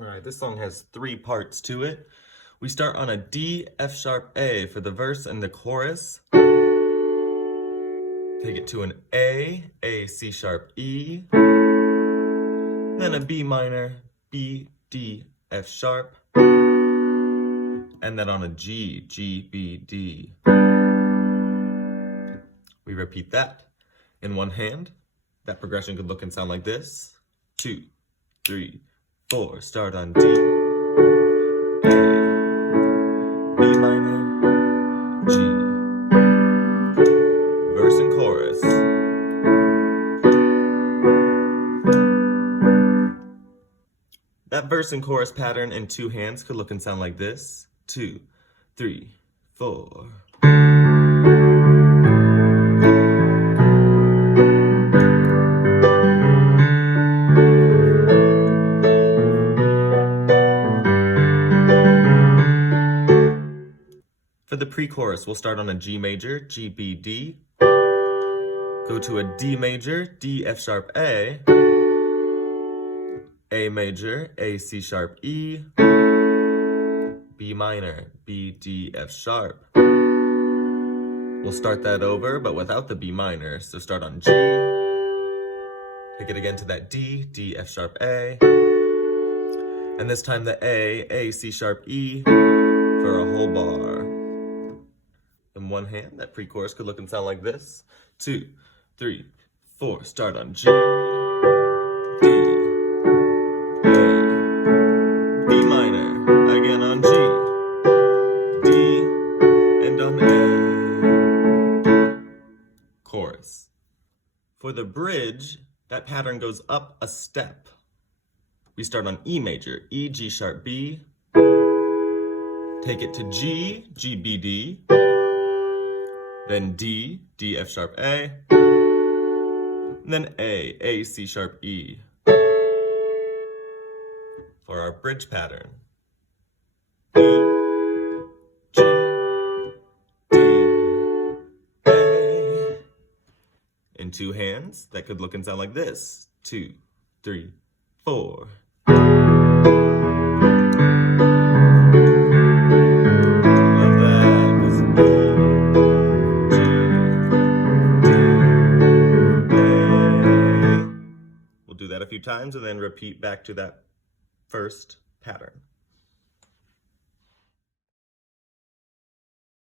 All right, this song has 3 parts to it. We start on a D, F sharp, A for the verse and the chorus. Take it to an A, C sharp, E. Then a B minor, B, D, F sharp. And then on a G, G, B, D. We repeat that in one hand. That progression could look and sound like this. 2, 3, 4. Start on D, A, B minor, G. Verse and chorus. That verse and chorus pattern in 2 hands could look and sound like this. 2, 3, 4. For the pre-chorus, we'll start on a G major, G, B, D. Go to a D major, D, F sharp, A major, A, C sharp, E. B minor, B, D, F sharp. We'll start that over, but without the B minor. So start on G. Take it again to that D, D, F sharp, A. And this time the A, C sharp, E for a whole bar. In one hand, that pre-chorus could look and sound like this. 2, 3, 4. Start on G, D, A, B minor. Again on G, D, and on A. Chorus. For the bridge, that pattern goes up a step. We start on E major, E, G sharp, B. Take it to G, G, B, D. Then D, D, F sharp, A. And then A, C sharp, E. For our bridge pattern. E, G, D, A. In 2 hands, that could look and sound like this. 2, 3, 4. Do that a few times and then repeat back to that first pattern.